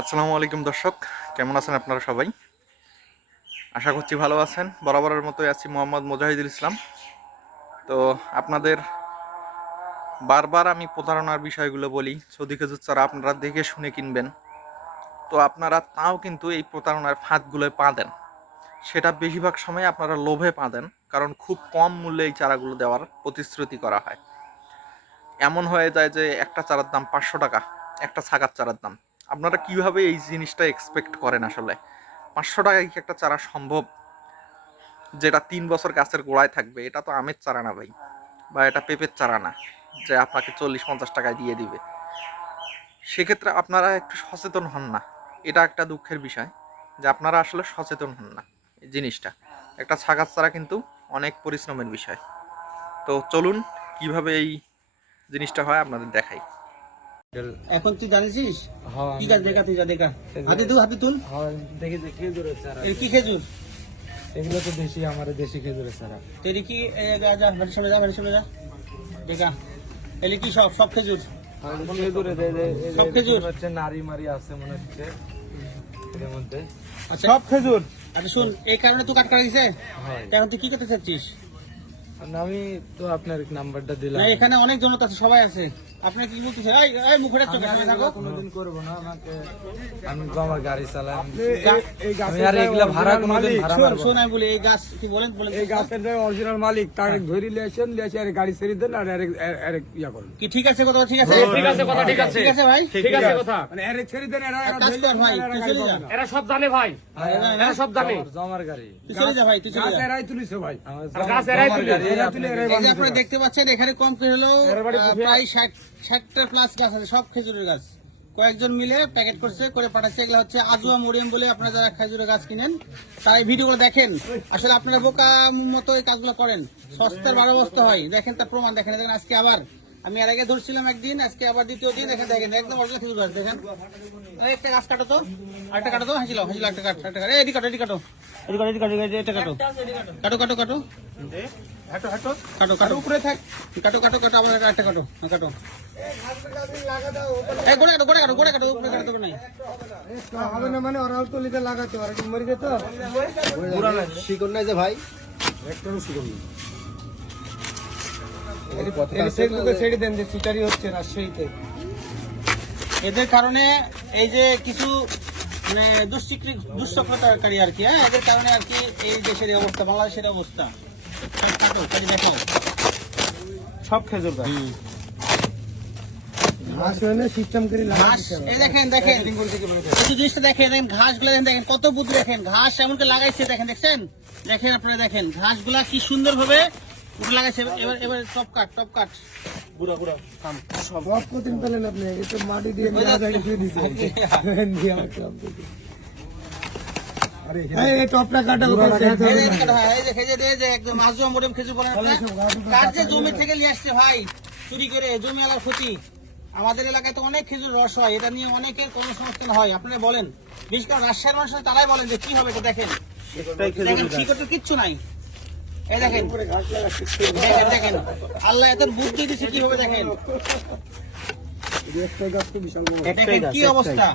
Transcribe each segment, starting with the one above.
আসসালামু আলাইকুম দর্শক, কেমন আছেন আপনারা সবাই? আশা করছি ভালো আছেন। বরাবরের মতোই আছি মোহাম্মদ মুজাহিদুল ইসলাম। তো আপনাদের বারবার আমি প্রতারণার বিষয়গুলো বলি সৌদি খেজুর চারা আপনারা দেখে শুনে কিনবেন। তো আপনারা তাও কিন্তু এই প্রতারণার ফাঁদগুলোয় পা দেন। সেটা বেশিরভাগ সময় আপনারা লোভে পা দেন, কারণ খুব কম মূল্যে এই চারাগুলো দেওয়ার প্রতিশ্রুতি করা হয়। এমন হয়ে যায় যে একটা চারার দাম পাঁচশো টাকা, একটা ছাগার চারার দাম। আপনারা কীভাবে এই জিনিসটা এক্সপেক্ট করেন আসলে? পাঁচশো টাকায় কি একটা চারা সম্ভব? যেটা তিন বছর গাছের গোড়ায় থাকবে, এটা তো আমের চারা না ভাই, বা এটা পেঁপের চারা না, যে আপনাকে চল্লিশ পঞ্চাশ টাকায় দিয়ে দিবে। সেক্ষেত্রে আপনারা একটু সচেতন হন না। এটা একটা দুঃখের বিষয়, যে আপনারা আসলে সচেতন হন না এই জিনিসটা। একটা ছাগার চারা কিন্তু অনেক পরিশ্রমের বিষয়। তো চলুন, কীভাবে এই জিনিসটা হয় আপনাদের দেখাই। এখন তুই জানিস হ্যাঁ কি গাছ দেখা তুই যা দেখা। হাতে তুল হাতে তুল। হ্যাঁ দেখি যে খেজুরের এর কি খেজুর? এগুলো তো দেশি আমার দেশি খেজুরের তো কি যা যা বাড়ির সামনে যা বাড়ির সামনে যা। দেখা। এলে কি সব সব খেজুর? সব খেজুর? হচ্ছে নারী মারি আছে মনে হচ্ছে। এর মধ্যে। আচ্ছা। সব খেজুর। আচ্ছা শুন এই কারণে তুই কাট করা দিছে কারণ তুই কি করতে চাচ্ছিস? আমি তো আপনার নাম্বারটা দিলাম। এখানে অনেক জনতা আছে সবাই আছে। আপনি কি বলতেছে এই এই মুখে রাখছো আমি কেন? কোনোদিন করব না আমাকে আমি তো আমার গাড়ি চালাই আমি- গা- আর এগুলা ভাড়া কোনোদিন ভাড়া শোন শোন আমি বলি এই গাছ কি বলেন বলেন। এই গাছের যে অরিজিনাল মালিক তাকে ধরি লিয়েছেন লিয়েছে আর গাড়ি ছেড়ে দেন আর এর- এর- এর ইয়া করুন। কি ঠিক আছে কথা ঠিক আছে? ঠিক আছে কথা ঠিক আছে। ঠিক আছে ভাই? ঠিক আছে কথা। মানে এর ছেড়ে দেন এরা এরা কাজ ভাই এরা তুই গাড়ি চলে যা। পাবে না। এরা সব জানে ভাই। এরা সব জানে। জমার গাড়ি। চলে যা ভাই তুই চলে গাছ এরাই তুলিছে ভাই। আমার গাছ এরাই জমার এরা আপনি তুলে এরাই। দেখতে পাচ্ছেন এখানে কম করে আহ, প্রায় ষাট ষাটটা প্লাস গাছ আছে, সব খেজুরের গাছ। কয়েকজন মিলে প্যাকেট করছে, করে পাঠাচ্ছে। এগুলো হচ্ছে আজুয়া মরিয়াম বলে আপনারা যারা খেজুরের গাছ কিনেন, তারা এই ভিডিওগুলো দেখেন। আসলে আপনারা বোকা মতো এই কাজগুলো করেন। সস্তার বারো বস্তা হয়। দেখেন তার প্রমাণ, দেখেন দেখেন, আজকে আবার আমি এর আগে ধরছিলাম একদিন আজকে আবার দ্বিতীয় দিন দেখেন দেখেন একদম অরিজিনাল খেজুর গাছ দেখেন। একটা গাছ কাটো তো আরেকটা কাটো তো হাসিল হাসিল একটা কাট একটা কাট। এদিকে কাটো এদিকে কাটো। এদিকে কাটো এদিকে এটা কাটো। কাটো কাটো কাটো। হাঁটো হাঁটো। কাটো কাটো। উপরে থাক। কাটো কাটো কাটো আবার একটা কাটো। হ্যাঁ, কাটো। এই গোড়ে কাটো গোড়ে কাটো গোড়ে কাটো উপরে কাটো নাই। হবে না মানে ওরাও তুলিতে লাগাতে পারে মরে যেত। শিকড় নাই যে ভাই? ফেসবুকে ছেড়ে দেন যে সিটারি হচ্ছে রাজশাহীতে। এদের কারণে এই যে কিছু মানে দুশ্চিক্রি আর কি হ্যাঁ? এদের কারণে আর কি এই দেশের অবস্থা বাংলাদেশের অবস্থা। সব কাটো খালি দেখো। সব খেজুর গাছ। ঘাস হলে সিস্টেম করে ঘাস এই দেখেন দেখেন। এই যে জিনিসটা দেখেন দেখেন ঘাসগুলো দেখেন কত বুদ্ধি দেখেন। ঘাস এমন লাগাইছে দেখেন দেখছেন? দেখেন আপনারা দেখেন ঘাসগুলা কি সুন্দর ভাবে উঠে লাগাইছে এবার এবার টপ কাট টপ কাট। বুড়া বুড়া। কাম। সব কতদিন পেলেন আপনি? এই মাটি দিয়ে লাগাই দিয়ে দিয়েছেন। দিয়ে আমার সব দেখি। এই, এই টপটা কাটা কোথায় এই যে এদিকে কাটো, যে খেজুর, এই যে একদম আজও মরিয়ম খেজুর বলেন কার যে জমি থেকে নিয়ে আসছে ভাই চুরি করে জমি আলার ক্ষতি। আমাদের এলাকায় তো অনেক খেজুর রস হয় এটা নিয়ে অনেকের কর্মসংস্থান হয়। আপনারা বলেন। বিশেষ করে রাজশাহীর মানুষ তারাই বলেন যে কি হবে এটা দেখেন। কিচ্ছু নাই। এই দেখেন। দেখেন দেখেন। আল্লাহ এত বুদ্ধি দিচ্ছে কীভাবে দেখেন? দেখেন কি অবস্থা?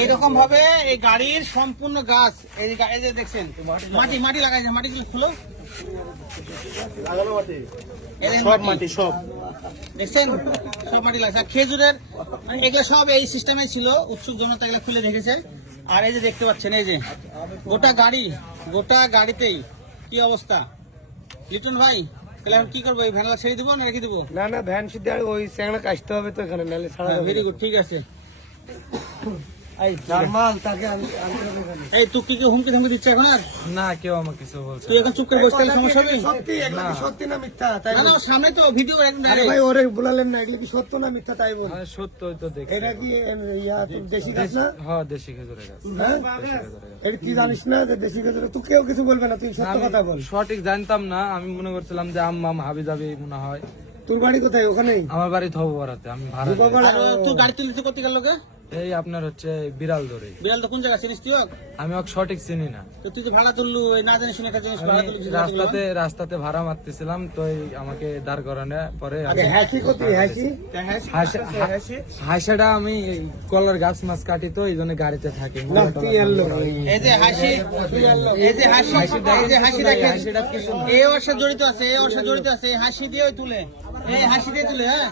এইরকম ভাবে এই গাড়ির সম্পূর্ণ গাছ এই যে দেখছেন মাটি মাটি লাগাইছে মাটি খুলো? সব মাটি। সব। দেখছেন? সব মাটি লাগাইছে আর খেজুরের মানে এগুলো সব এই সিস্টেমে ছিল উৎসুক জনতা এগুলো খুলে দেখেছে আর এই যে দেখতে পাচ্ছেন এই যে গোটা গাড়ি গোটা গাড়িতেই কি অবস্থা? লিটন ভাই তাহলে এখন কি করব? এই ভ্যানলা ছেড়ে দিবো না রেখে দিবো? না না ভ্যান সিদ্ধে আর ওই স্যাংরা কাশতে হবে তো এখানে নাহলে সারা ভেরি। গুড ঠিক আছে। এই তুই কি কি হুমকি ধমকি দিচ্ছে এখন আর? না কেউ আমাকে কিছু বলছে তুই এখন চুপ করে বসতে সমস্যা হবে সত্যি এগুলো সত্যি না মিথ্যা? তাই না না বল। ও সামনে তো ভিডিও একদম আরে ভাই ওরে বলালেন না এগুলো কি সত্য না মিথ্যা? তাই বল। আমি সত্যই তো দেখছি। এটা কি ইয়া তোর দেশি গাছ না? হ্যাঁ দেশি খেজুরের গাছ। হ্যাঁ? এটা কি জানিস না যে দেশি গাছ তুই কেউ কিছু বলবে না তুই সত্য কথা বল। সঠিক জানতাম না আমি মনে করছিলাম যে আম্মাম হাবি যাবি মনে হয়। তোর বাড়ি কোথায়? ওখানেই? আমার বাড়ি থবরাতে আমি ভাড়া তুই গাড়ি তুলতে করতে গেল লোকে এই আপনার হচ্ছে বিড়াল ধরে। বিড়াল তো কোন জায়গা চিনিস তুই? আমি ওকে সঠিক চিনি না। তো তুই তো ভাড়া তুললু? না জানি শুনে একটা জিনিস ভাড়া তুললি রাস্তাতে রাস্তাতে ভাড়া মারতেছিলাম তো আমাকে দাঁড় করানো পরে হাসি হাসি? হাসাটা আমি কলার গাছ মাছ কাটি তো এই জন্য গাড়িতে থাকি। এই যে হাসি এই যে হাসি এই যে হাসি দেখেন। এই ওর জড়িত আছে এই ওর জড়িত আছে এই হাসি দিয়ে ওই তুলে। এই হাসি তুলে হ্যাঁ?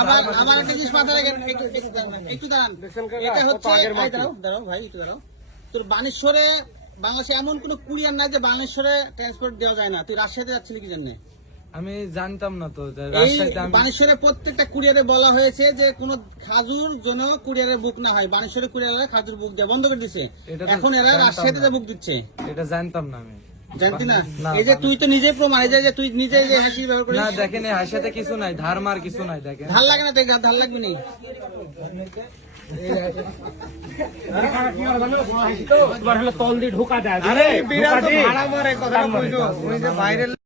আবার আবার একটা জিনিস মাথায় রাখেন একটু একটু দাঁড়ান, এটা হচ্ছে দাঁড়াও দাঁড়াও ভাই একটু দাঁড়াও। তোর বানেশ্বরে বাংলাদেশে এমন কোন কুরিয়ার নাই যে বানেশ্বরে ট্রান্সপোর্ট দেওয়া যায় না। তুই রাজশাহীতে যাচ্ছিলি কি জন্য? আমি জানতাম না তো বানেশ্বরে প্রত্যেকটা কুরিয়ারে বলা হয়েছে যে কোন খাজুর জন্য কুরিয়ারে বুক না হয়। বানেশ্বরে কুরিয়ারে খাজুর বুক দেওয়া বন্ধ করে দিছে। তো এখন এরা রাজশাহীতে বুক দিচ্ছে। এটা জানতাম না আমি। জানতি না? না, এই যে তুই তো নিজে প্রমাণ এই যে- যে তুই নিজে যে হাসি ব্যবহার করিস। না দেখেন এই হাসাতে কিছু নাই ধার মার কিছু নাই দেখেন। ভালো লাগে না তো ধার লাগবে না তল দিয়ে ঢোকা যায়। আরে বিড়াল ভাড়া মারে কথা